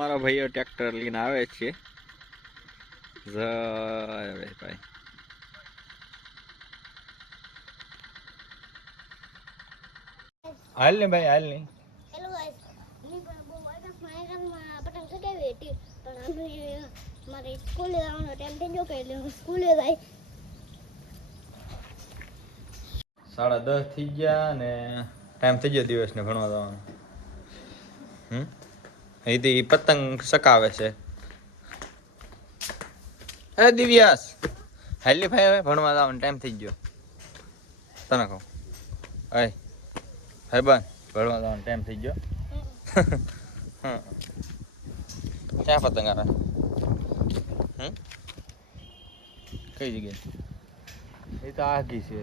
અમારા ભાઈઓ ટ્રેક્ટર લઈને આવે છે. જય ભાઈ હાલ ને ભાઈ હાલ ને. હેલો ગાઈસ, હું પણ બહુ વાગ્યા ફાયરમાં પતંગ ચગાવી હતી, પણ અમે મારે સ્કૂલે જવાનો ટાઈમ થઈ ગયો કે એટલે હું સ્કૂલે જાય. 10:30 થઈ ગયા ને ટાઈમ થઈ ગયો દિવસને ભણવા જવાનો. અહીંથી પતંગ ચકાવે છે. હે દિવ્યાસ હાલી ભાઈ હવે ભણવા જવાનો ટાઈમ થઈ ગયો. તને કહું અય ભાઈ બન ભણવા જવાનો ટાઈમ થઈ ગયો. ક્યાં પતંગ આવે? કઈ જગ્યાએ? એ તો આગી છે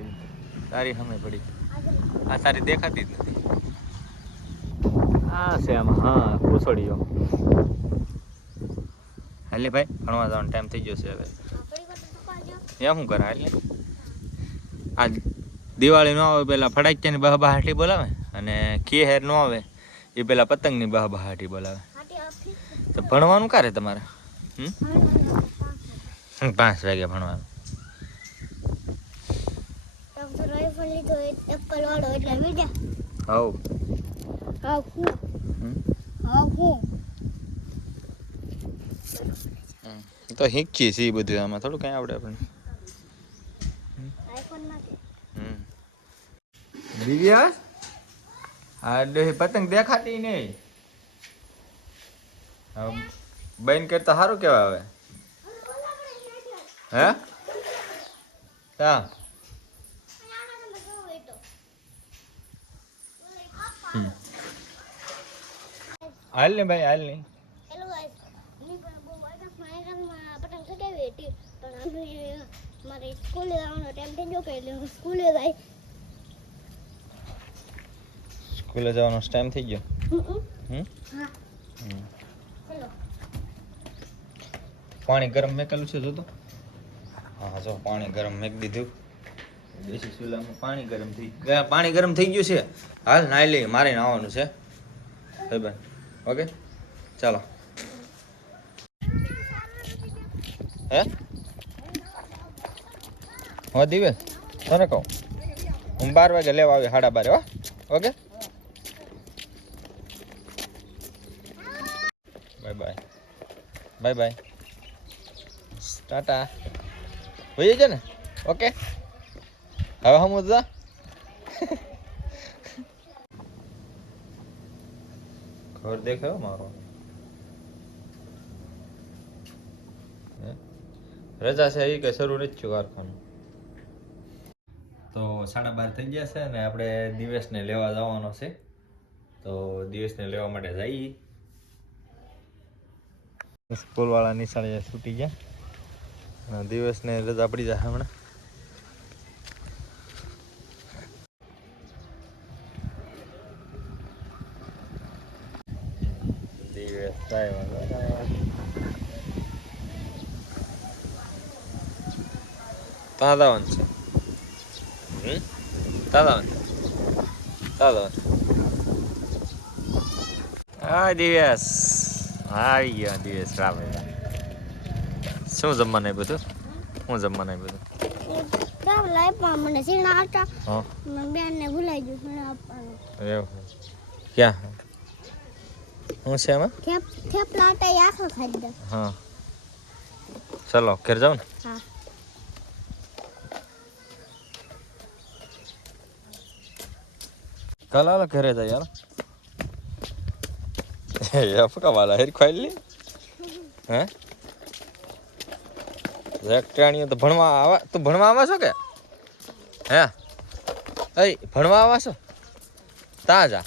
તારી સામે પડી. આ તારી દેખાતી જ નથી. આ છે આમાં. હા પૂછડીઓ. હાલે ભાઈ ભણવા જવાનો ટાઈમ થઈ ગયો છે હવે. એમ શું કરે? હાલે આ દિવાળી ન આવે પેલા ફટાકિયાની બહાબહાટી બોલાવે અને ખેર ન આવે એ પેલા પતંગની બહાબહાટી બોલાવે. તો ભણવાનું ક્યારે તમારે? 5 વાગે ભણવાનું. તો શીખીએ છીએ બધું. આમાં થોડું કઈ આવડે આપણને. દિવ્યા આ પતંગ દેખાતી નહીં. બેન કરતા સારું કેવા આવે? હે હા હાલ ને ભાઈ હાલ ને. હેલો ગાઈસ, હું પણ બહુ વાગ્યા ફાયરમાં પતંગ ચગાવી હતી, પણ અમે મારે સ્કૂલે જવાનો ટાઈમ થઈ ગયો કે એટલે હું સ્કૂલે જાય. સ્કૂલે જવાનો ટાઈમ થઈ ગયો. હા ચલો. પાણી ગરમ મેકેલું છે જોતો. હા જો પાણી ગરમ મેક દીધું. દેશી ચૂલામાં પાણી ગરમ થઈ ગયું છે. હાલ નાઈ લઈએ, મારે નાવાનું છે ભાઈ. ઓકે ચાલો. હે હો દિવેશ તને કહું હું 12 વાગે લેવા આવી 12:30. હો okay bye bye bye bye Tata. હોઈ જાય ને? ઓકે હવે હમ જા. ઘર દેખાયો મારો. રજા છે એ કે શરૂ નથી થયું કારખાનું. તો 12:30 થઈ ગયા છે ને આપણે દિવસને લેવા જવાનો છે. તો દિવસને લેવા માટે જઈએ. સ્કૂલ વાળા નિશાળે છૂટી ગયા. દિવસને રજા પડી જાય હમણાં. દિવસ તાદાવન છે. તાદાવન હા દિવસ આવી ગયા. દિવસ રામે શું જમવાનું બધું? શું જમવાનું બધું? મને સીણા હતા, બેન ને ભૂલાઈ ગયું સીણા આપવાનું. એવું ક્યાં શું છે એમાં? થેપલા હતા એ આખા ખાઈ દે. હા ચલો ઘેર જાવ ને. હા કાલ આલો ઘરે જાય યાર. ફકા વાલા હેર ખાઈ લે. હે રેક્ટાણીઓ તો ભણવા આવા. તું ભણવા આવા છો કે? હે એ ભણવા આવા છો? તા જા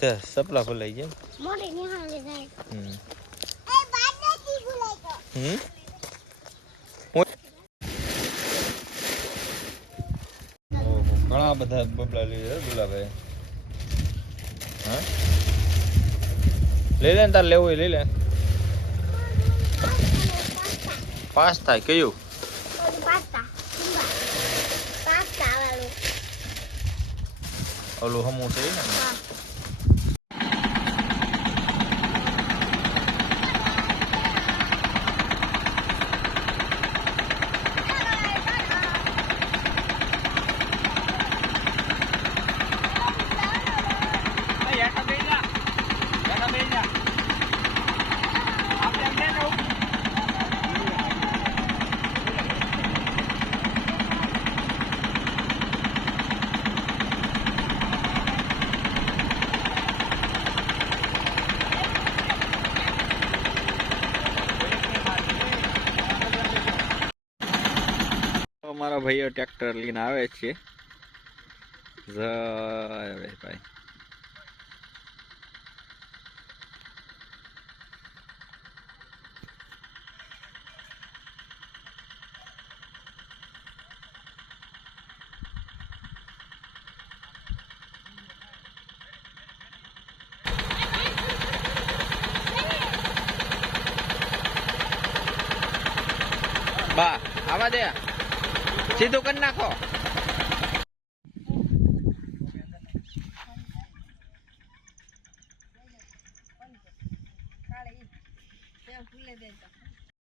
તે સપલા ભૂલાઈ ગયા. મોટી નિહાળે જાય. ઘણા બધા બબલા લઈ ગુલાભાઈ. હા લઈ લે ને તારે લેવું હોય લઈ લે. પાસ થાય કયું? ઓલું હમું છે ને. ભાઈઓ ટ્રેક્ટર લઈને આવે છે. જય ભાઈ. બા આવા દે, સીધું કરી નાખો. ફૂલે દેતા